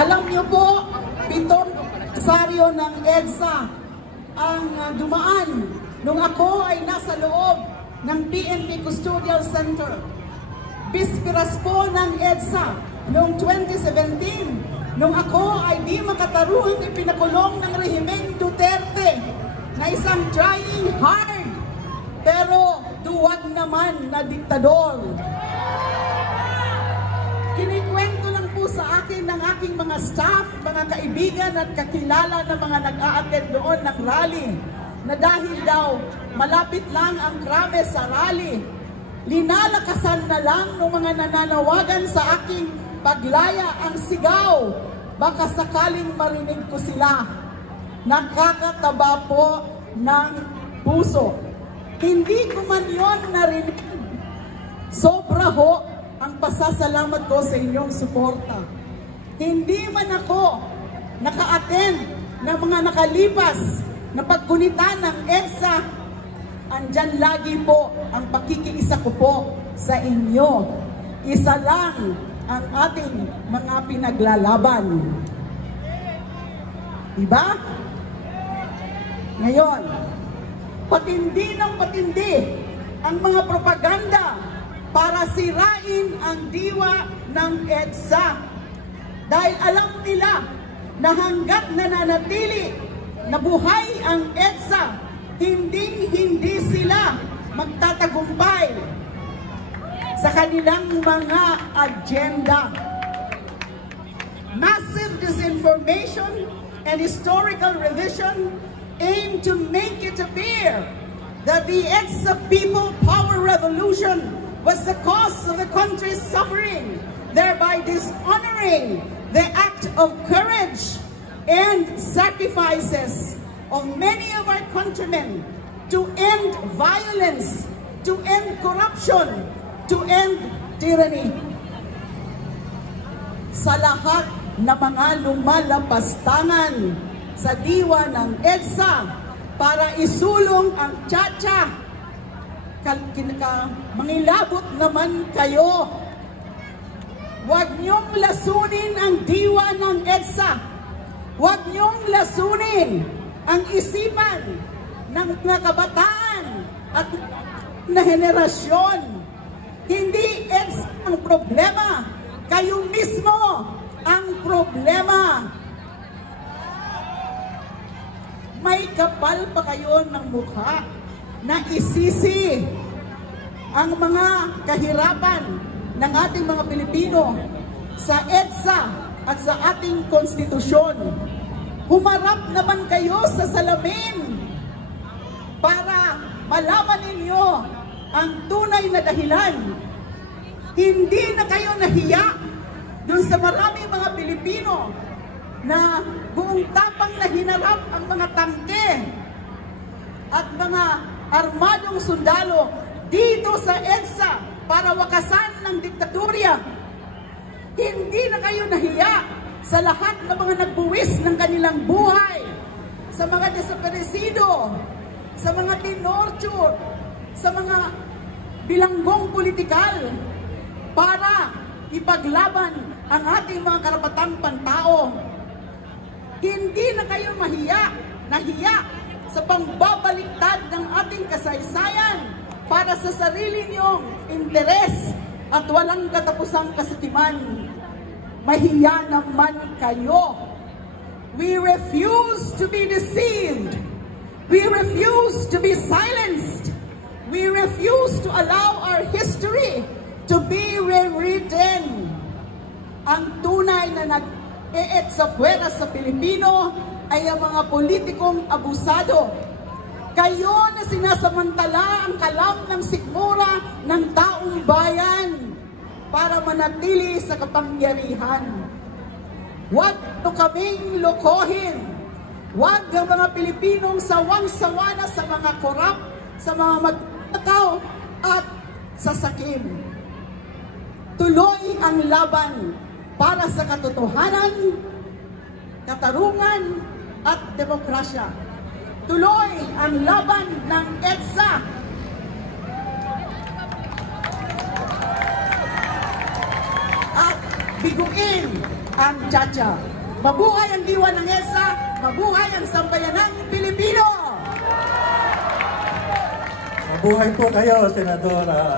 Alam niyo po, 7 anibersaryo ng EDSA ang dumaan nung ako ay nasa loob ng PNP Custodial Center. Bispiras po ng EDSA noong 2017, nung ako ay di makataruhang ipinakulong ng rehimeng Duterte na isang trying hard pero duwag naman na diktador. Kinikwento lang po sa akin ng aking mga staff, mga kaibigan at kakilala na mga nag-a-attend doon ng rally na dahil daw malapit lang ang krame sa rally, linalakasan na lang ng mga nananawagan sa aking paglaya ang sigaw. Baka sakaling marinig ko sila. Nakakataba po ng puso. Hindi ko man yon narinig. Sobra ho ang pasasalamat ko sa inyong suporta. Hindi man ako naka-attend ng mga nakalipas na paggunita ng EDSA, andyan lagi po ang pakikiisa ko po sa inyo. Isa lang ang ating mga pinaglalaban. Diba? Ngayon, patindi ng patindi ang mga propaganda para sirain ang diwa ng EDSA. Dahil alam nila na hanggat nananatili na buhay ang EDSA, hindi sila magtatagumpay sa kanilang mga agenda. Massive disinformation and historical revision aim to make it appear that the EDSA People Power Revolution was the cause of the country's suffering, thereby dishonoring the act of courage and sacrifices of many of our countrymen to end violence, to end corruption, to end tyranny. Sa lahat na mga lumalapastangan sa diwa ng EDSA para isulong ang tsa-tsa, mangilabot naman kayo. Huwag niyong lasunin ang diwa ng EDSA. Huwag niyong lasunin ang isipan ng mga kabataan at na henerasyon. Hindi EDSA ang problema. Kayo mismo ang problema. May kapal pa kayo ng mukha na isisi ang mga kahirapan ng ating mga Pilipino sa EDSA at sa ating konstitusyon. Humarap naman kayo sa salamin para malaman ninyo ang tunay na dahilan. Hindi na kayo nahiya dun sa maraming mga Pilipino na buong tapang na hinarap ang mga tangke at mga armadong sundalo dito sa EDSA para wakasan ng diktadurya. Hindi na kayo nahiya sa lahat ng mga nagbuwis ng kanilang buhay, sa mga desaparecido, sa mga tinorture, sa mga bilanggong politikal para ipaglaban ang ating mga karapatang pantao. Hindi na kayo nahiya sa pangbabaliktad ng ating kasaysayan para sa sarili niyong interes at walang katapusang kasatiman. Mahiya naman kayo. We refuse to be deceived. We refuse to be silenced. We refuse to allow our history to be rewritten. Ang tunay na nag-EDSA puwera sa Pilipino ay ang mga politikong abusado. Kayo na sinasamantala ang kalam ng sikmura ng taong bayan para manatili sa kapangyarihan. Huwag ito kaming lokohin. Huwag ang mga Pilipinong sawang-sawa na sa mga korap, sa mga magtakaw at sasakim. Tuloy ang laban para sa katotohanan, katarungan at demokrasya. Tuloy ang laban ng EDSA. At biguin ang Chacha. Mabuhay ang diwa ng EDSA, mabuhay ang sambayanang Pilipino! Mabuhay po kayo, Senadora.